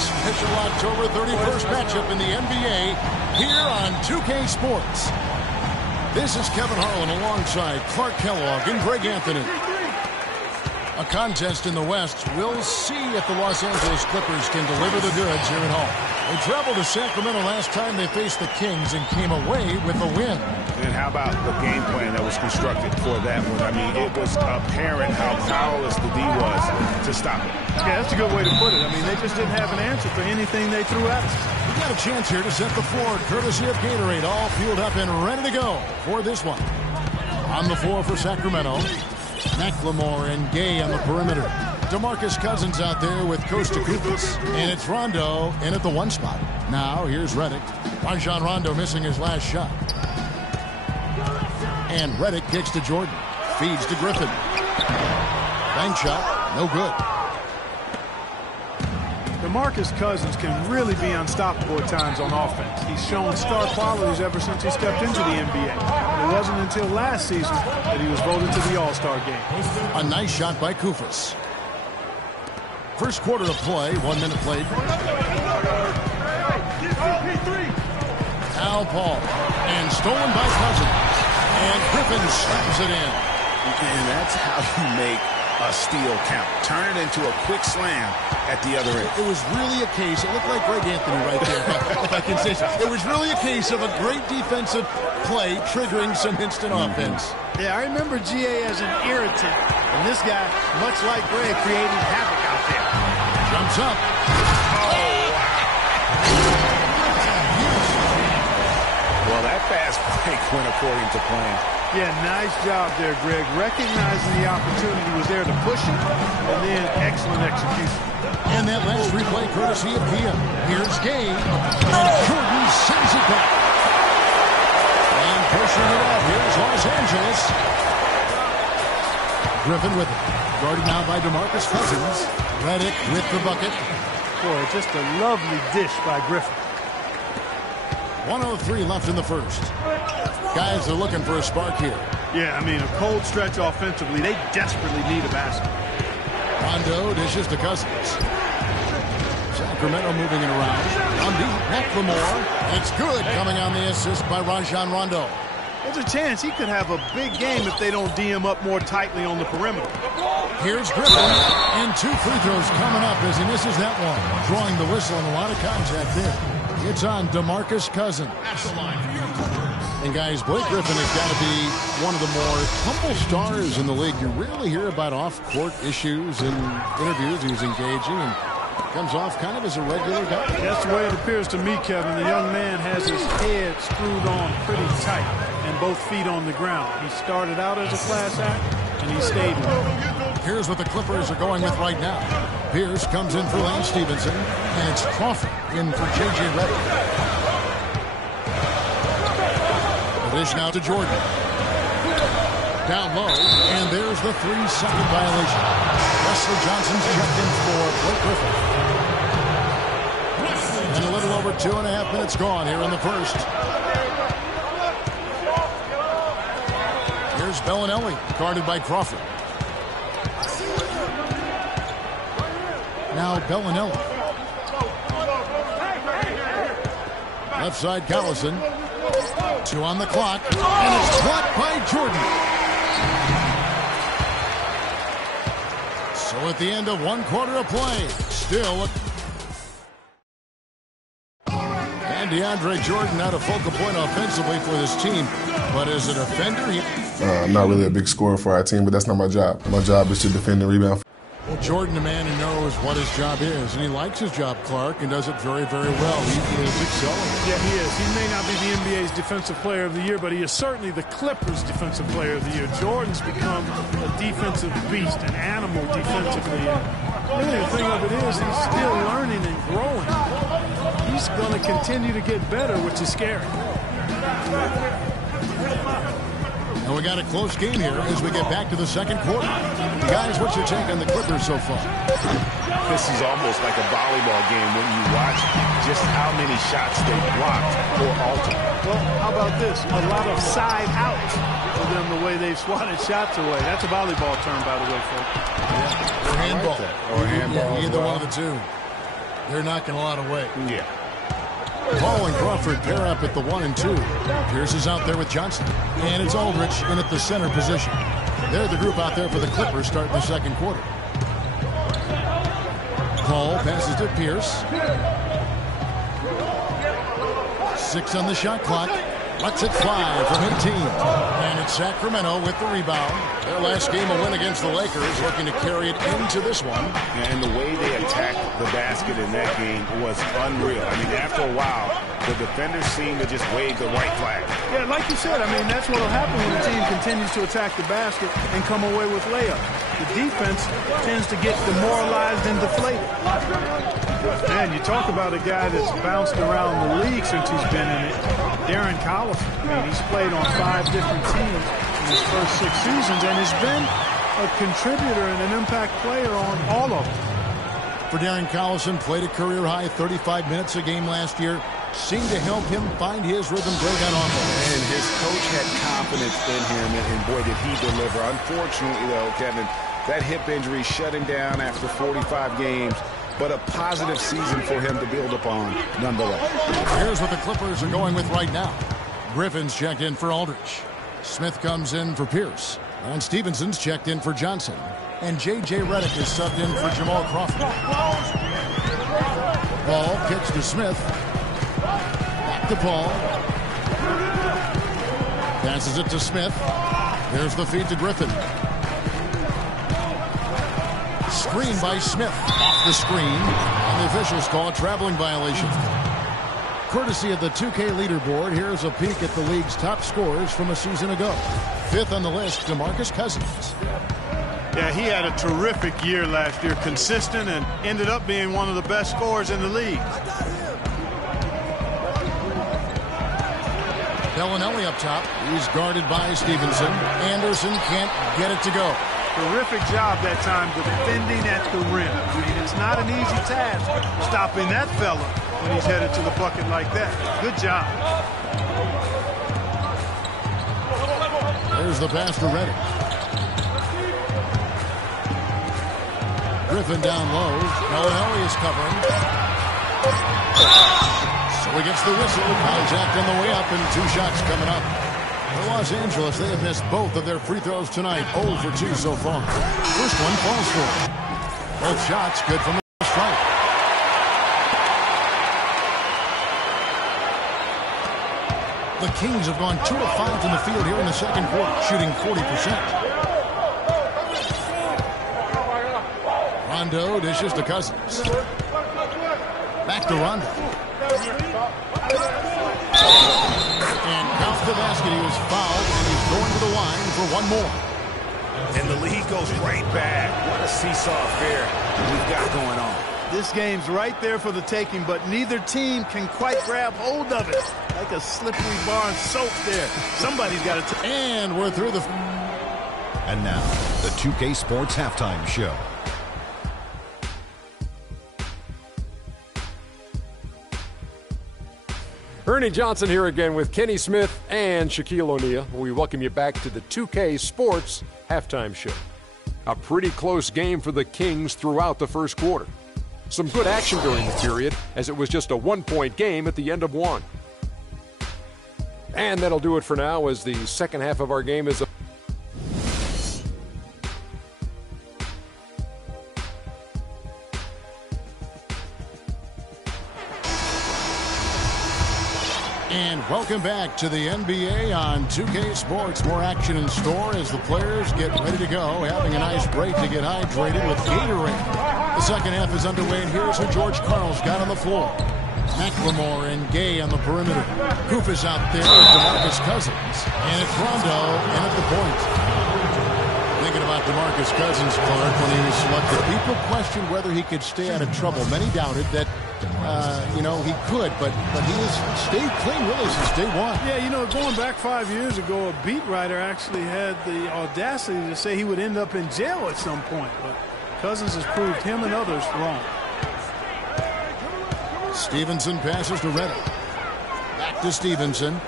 special October 31st matchup in the NBA here on 2K Sports. This is Kevin Harlan alongside Clark Kellogg and Greg Anthony. A contest in the West. We'll see if the Los Angeles Clippers can deliver the goods here at home. They traveled to Sacramento last time they faced the Kings and came away with a win. And how about the game plan that was constructed for that one? I mean, it was apparent how powerless the D was to stop it. Yeah, that's a good way to put it. I mean, they just didn't have an answer for anything they threw at us. We got a chance here to set the floor, courtesy of Gatorade, all fueled up and ready to go for this one. On the floor for Sacramento, McLemore and Gay on the perimeter. DeMarcus Cousins out there with Costa Koufos. And it's Rondo in at the one spot. Now here's Redick. Rajon Rondo missing his last shot. And Redick kicks to Jordan. Feeds to Griffin. Bank shot. No good. DeMarcus Cousins can really be unstoppable at times on offense. He's shown star qualities ever since he stepped into the NBA. It wasn't until last season that he was voted to the All-Star game. A nice shot by Koufos. First quarter of play, 1 minute played. Al Paul. And stolen by Cousins. And Griffin slams it in. And that's how you make a steal count. Turn it into a quick slam at the other end. It was really a case, it looked like Greg Anthony right there, if I can say so. It was really a case of a great defensive play triggering some instant offense. Yeah, I remember GA as an irritant. And this guy, much like Greg, creating havoc out there. Jumps up. Well, that fast break went according to plan. Yeah, nice job there, Greg. Recognizing the opportunity was there to push it, and then excellent execution. And that last replay courtesy of Kia. Here's Gay, and Jordan sends it back. And pushing it out, here's Los Angeles. Griffin with it. Guarded now by DeMarcus Cousins. Redick with the bucket. Boy, just a lovely dish by Griffin. 1:03 left in the first. Guys are looking for a spark here. Yeah, I mean, a cold stretch offensively. They desperately need a basket. Rondo dishes to Cousins. Sacramento moving it around. On deep, McLemore. It's good coming on the assist by Rajon Rondo. There's a chance he could have a big game if they don't D him up more tightly on the perimeter. Here's Griffin, and 2 free throws coming up as he misses that one. Drawing the whistle and a lot of contact there. It's on DeMarcus Cousins. And guys, Blake Griffin has got to be one of the more humble stars in the league. You rarely hear about off-court issues in interviews. He's engaging and comes off kind of as a regular guy. That's the way it appears to me, Kevin. The young man has his head screwed on pretty tight and both feet on the ground. He started out as a class act, and he stayed with it. Here's what the Clippers are going with right now. Pierce comes in for Lance Stevenson, and it's Crawford in for J.J. Redick. Dish now to Jordan. Down low, and there's the 3-second violation. Wesley Johnson's checked in for Blake Griffin. And a little over 2.5 minutes gone here in the first. Here's Bellinelli, guarded by Crawford. Now Bellinelli. Left side, Callison. 2 on the clock, and it's blocked by Jordan. So at the end of 1 quarter of play, still. And DeAndre Jordan not a focal point offensively for this team, but as a defender, I'm not really a big scorer for our team, but that's not my job. My job is to defend and rebound. Well, Jordan, a man who knows what his job is, and he likes his job, Clark, and does it very, very well. He is excelling. Yeah, he is. He may not be the NBA's Defensive Player of the Year, but he is certainly the Clippers' Defensive Player of the Year. Jordan's become a defensive beast, an animal defensively. And really, the thing of it is, he's still learning and growing. He's going to continue to get better, which is scary. And we got a close game here as we get back to the second quarter. Guys, what's your take on the Clippers so far? This is almost like a volleyball game when you watch just how many shots they blocked or altered. Well, how about this? A lot of side outs for them the way they've swatted shots away. That's a volleyball term, by the way, folks. Yeah. Or handball. Or handball. Yeah, either one of the two. They're knocking a lot away. Yeah. Paul and Crawford pair up at the 1 and 2. Pierce is out there with Johnson. And it's Aldrich in at the center position. They're the group out there for the Clippers starting the second quarter. Paul passes to Pierce. 6 on the shot clock. Lets it fly from 18. And it's Sacramento with the rebound. Their last game a win against the Lakers, looking to carry it into this one. And the way they attacked the basket in that game was unreal. I mean, after a while, the defenders seemed to just wave the white flag. Yeah, like you said, I mean, that's what will happen when the team continues to attack the basket and come away with layups. The defense tends to get demoralized and deflated. Man, you talk about a guy that's bounced around the league since he's been in it. Darren Collison. I mean, he's played on 5 different teams in his first 6 seasons and has been a contributor and an impact player on all of them. For Darren Collison, played a career-high 35 minutes a game last year. Seemed to help him find his rhythm great on offense. And his coach had confidence in him, and boy, did he deliver. Unfortunately, though, Kevin, that hip injury shut him down after 45 games. But a positive season for him to build upon, nonetheless. Here's what the Clippers are going with right now. Griffin's checked in for Aldrich. Smith comes in for Pierce. And Stevenson's checked in for Johnson. And J.J. Redick is subbed in for Jamal Crawford. Ball kicks to Smith. Back to Paul. Passes it to Smith. There's the feed to Griffin. Screen by Smith. Off the screen. And the officials call a traveling violation. Courtesy of the 2K leaderboard, here's a peek at the league's top scorers from a season ago. 5th on the list, DeMarcus Cousins. Yeah, he had a terrific year last year, consistent, and ended up being one of the best scorers in the league. Bellinelli up top. He's guarded by Stevenson. Anderson can't get it to go. Terrific job that time defending at the rim. I mean, it's not an easy task stopping that fella when he's headed to the bucket like that. Good job. There's the pass to Redick. Griffin down low. Bellinelli is covering. So he gets the whistle. Contact on the way up and 2 shots coming up. For Los Angeles, they have missed both of their free throws tonight. 0 for 2 so far. First one falls for. Both shots good from the strike. The Kings have gone 2 of 5 from the field here in the second quarter, shooting 40%. Rondo dishes to Cousins. Back to Rondo. And count the basket. He was fouled, and he's going to the line for one more. And the lead goes right back. What a seesaw affair we've got going on. This game's right there for the taking, but neither team can quite grab hold of it. Like a slippery bar of soap there. Somebody's got to. And we're through the. And now, the 2K Sports Halftime Show. Ernie Johnson here again with Kenny Smith and Shaquille O'Neal. We welcome you back to the 2K Sports Halftime Show. A pretty close game for the Kings throughout the first quarter. Some good action during the period, as it was just a 1-point game at the end of one. And that'll do it for now, as the second half of our game is And welcome back to the NBA on 2K Sports. More action in store as the players get ready to go, having a nice break to get hydrated with Gatorade. The second half is underway, and here's who George Karl's got on the floor. McLemore and Gay on the perimeter. Goof is out there with DeMarcus Cousins. And it's Rondo in at the point. Thinking about DeMarcus Cousins, Clark, when he was selected, people questioned whether he could stay out of trouble. Many doubted that, he could, but he has stayed clean really since day one. Yeah, going back 5 years ago, a beat writer actually had the audacity to say he would end up in jail at some point. But Cousins has proved him and others wrong. Stevenson passes to Redick. Back to Stevenson.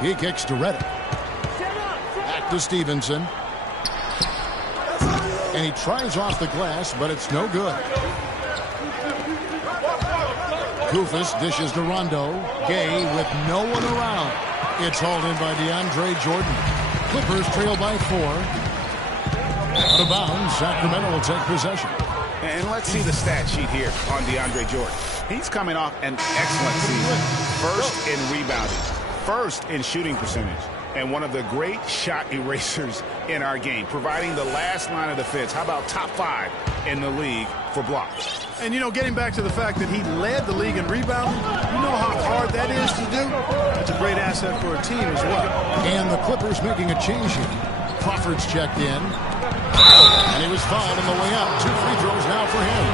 He kicks to Redick. Back to Stevenson. And he tries off the glass, but it's no good. Koufos dishes to Rondo. Gay with no one around. It's hauled in by DeAndre Jordan. Clippers trail by 4. Out of bounds, Sacramento will take possession. And let's see the stat sheet here on DeAndre Jordan. He's coming off an excellent season. First in rebounding, first in shooting percentage, and one of the great shot erasers in our game, providing the last line of defense. How about top 5 in the league for blocks? And, you know, getting back to the fact that he led the league in rebounding, you know how hard that is to do? That's a great asset for a team as well. And the Clippers making a change here. Crawford's checked in. And he was fouled on the way out. 2 free throws now for him.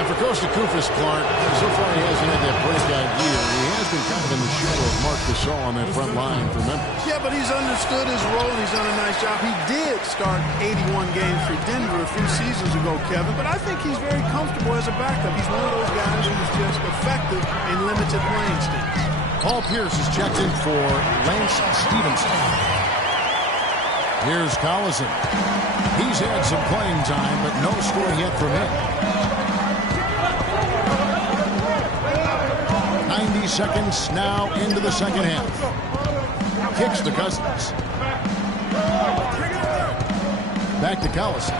And for Kosta Koufos, Clark, so far he hasn't had that breakout year. He has been kind of in the shadow of Marc Gasol on that front line for Memphis. Yeah, but he's understood his role, and he's done a nice job. He did start 81 games for Denver a few seasons ago, Kevin, but I think he's very comfortable as a backup. He's one of those guys who's just effective in limited playing stints. Paul Pierce is checked in for Lance Stevenson. Here's Collison. He's had some playing time, but no score yet from him. 90 seconds now into the second half. Kicks to Cousins. Back to Collison.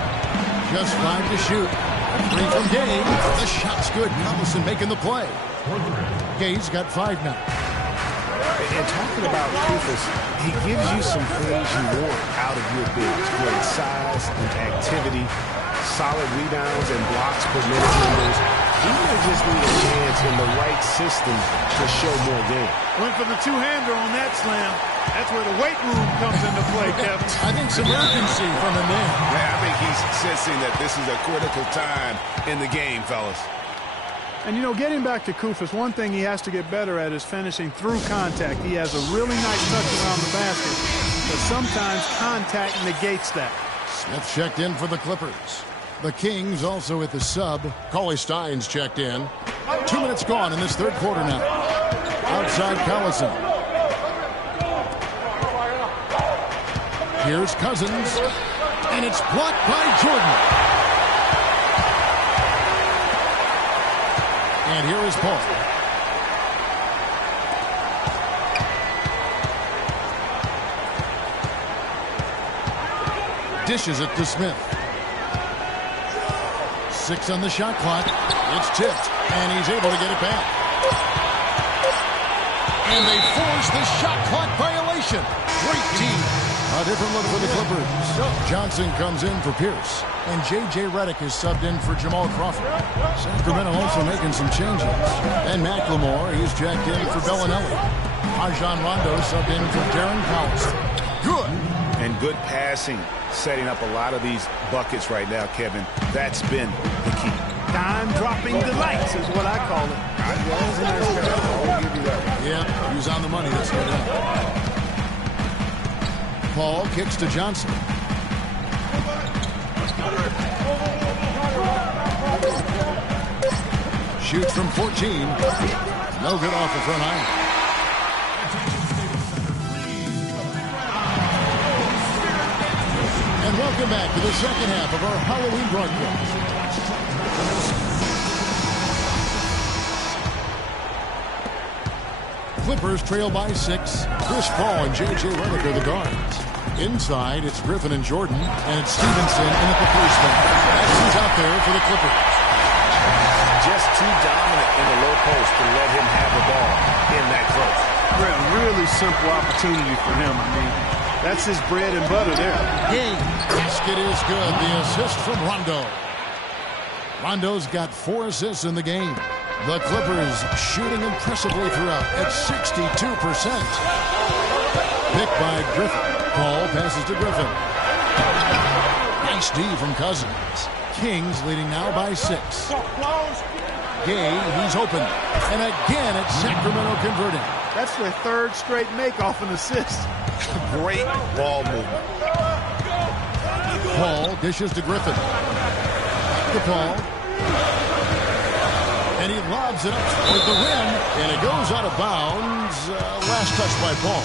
Just 5 to shoot. 3 from Gay. The shot's good. Collison making the play. Gay's got 5 now. And talking about Koufos, he gives you some things you want out of your bigs. Great size and activity, solid rebounds and blocks per minute numbers. He might just need a chance in the right system to show more game. Went for the two-hander on that slam. That's where the weight room comes into play, Kevin. I think some urgency from him there. Yeah, I think he's sensing that this is a critical time in the game, fellas. And, you know, getting back to Koufos, one thing he has to get better at is finishing through contact. He has a really nice touch around the basket, but sometimes contact negates that. Smith checked in for the Clippers. The Kings also at the sub. Cauley Stein's checked in. 2 minutes gone in this third quarter now. Outside Collison. Here's Cousins. And it's blocked by Jordan. And here is Paul. Dishes it to Smith. 6 on the shot clock. It's tipped, and he's able to get it back. And they force the shot clock violation. Great team. A different look for the Clippers. Johnson comes in for Pierce. And J.J. Redick is subbed in for Jamal Crawford. Sacramento also making some changes. And McLemore, he's checked in for Bellinelli. Rajon Rondo subbed in for Darren Collison. Good. And good passing, setting up a lot of these buckets right now, Kevin. That's been the key. Dime-dropping delights is what I call it. I'll give you that. Yeah, he's on the money. That's no doubt. Paul kicks to Johnson. Shoots from 14. No good off the front iron. And welcome back to the second half of our Halloween broadcast. Clippers trail by 6. Chris Paul and J.J. Redick are the guards. Inside, it's Griffin and Jordan, and it's Stevenson in at the 3 spot. That's who's out there for the Clippers. Just too dominant in the low post to let him have the ball in that close. Really simple opportunity for him. I mean, that's his bread and butter there. Hey, basket is good. The assist from Rondo. Rondo's got 4 assists in the game. The Clippers shooting impressively throughout at 62%. Picked by Griffin. Paul passes to Griffin. Nice D from Cousins. Kings leading now by 6. Gay, he's open. And again, it's Sacramento converting. That's their 3rd straight make off an assist. Great ball movement. Paul dishes to Griffin. To Paul. And he lobs it up with the rim, and it goes out of bounds. Last touch by Paul.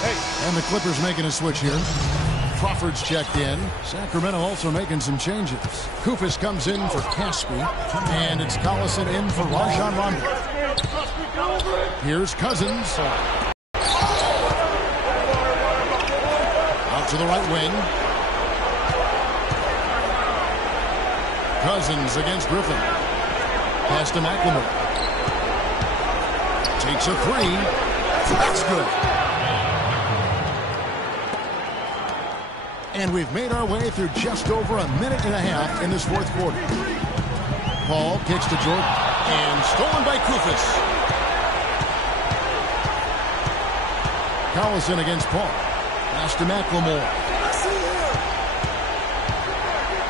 And the Clippers making a switch here. Crawford's checked in. Sacramento also making some changes. Koufos comes in for Caspi, and it's Collison in for Rajon Rondo. Here's Cousins. Out to the right wing. Cousins against Griffin. Pass to McLemore. Takes a three. That's good. And we've made our way through just over a minute and a half in this fourth quarter. Paul kicks to Jordan. And stolen by Koufos. Collison against Paul. Pass to McLemore.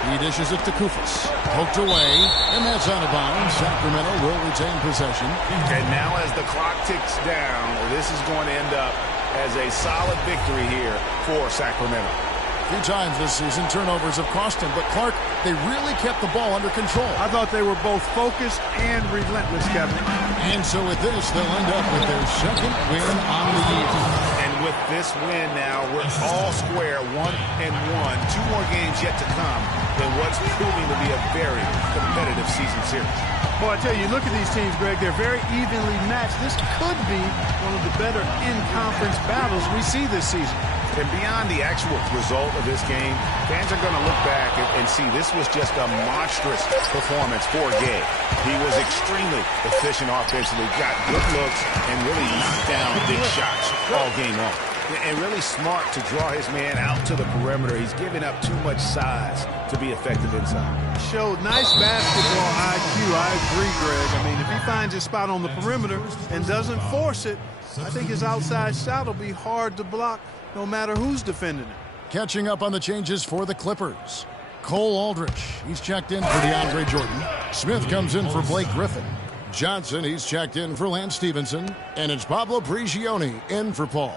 He dishes it to Koufos. Poked away, and that's out of bounds. Sacramento will retain possession. And now as the clock ticks down, this is going to end up as a solid victory here for Sacramento. A few times this season, turnovers have cost him, but Clark, they really kept the ball under control. I thought they were both focused and relentless, Kevin. And so with this, they'll end up with their second win on the year. And with this win now, we're all square, 1-1. 2 more games yet to come in what's proving to be a very competitive season series. Boy, I tell you, look at these teams, Greg. They're very evenly matched. This could be one of the better in-conference battles we see this season. And beyond the actual result of this game, fans are going to look back and see this was just a monstrous performance for Gabe. He was extremely efficient offensively, got good looks, and really knocked down big shots all game long. And really smart to draw his man out to the perimeter. He's giving up too much size to be effective inside. Showed nice basketball IQ. I agree, Greg. I mean, if he finds his spot on the perimeter and doesn't force it, I think his outside shot will be hard to block no matter who's defending it. Catching up on the changes for the Clippers. Cole Aldrich, he's checked in for DeAndre Jordan. Smith comes in for Blake Griffin. Johnson, he's checked in for Lance Stevenson. And it's Pablo Prigioni in for Paul.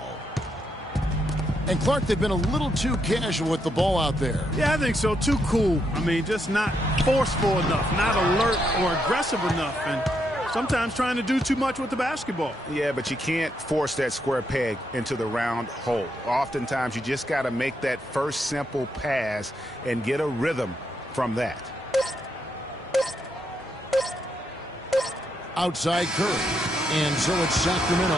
And Clark, they've been a little too casual with the ball out there. Yeah, I think so. Too cool. I mean, just not forceful enough, not alert or aggressive enough, and sometimes trying to do too much with the basketball. Yeah, but you can't force that square peg into the round hole. Oftentimes, you just got to make that first simple pass and get a rhythm from that. Outside Curry. And so it's Sacramento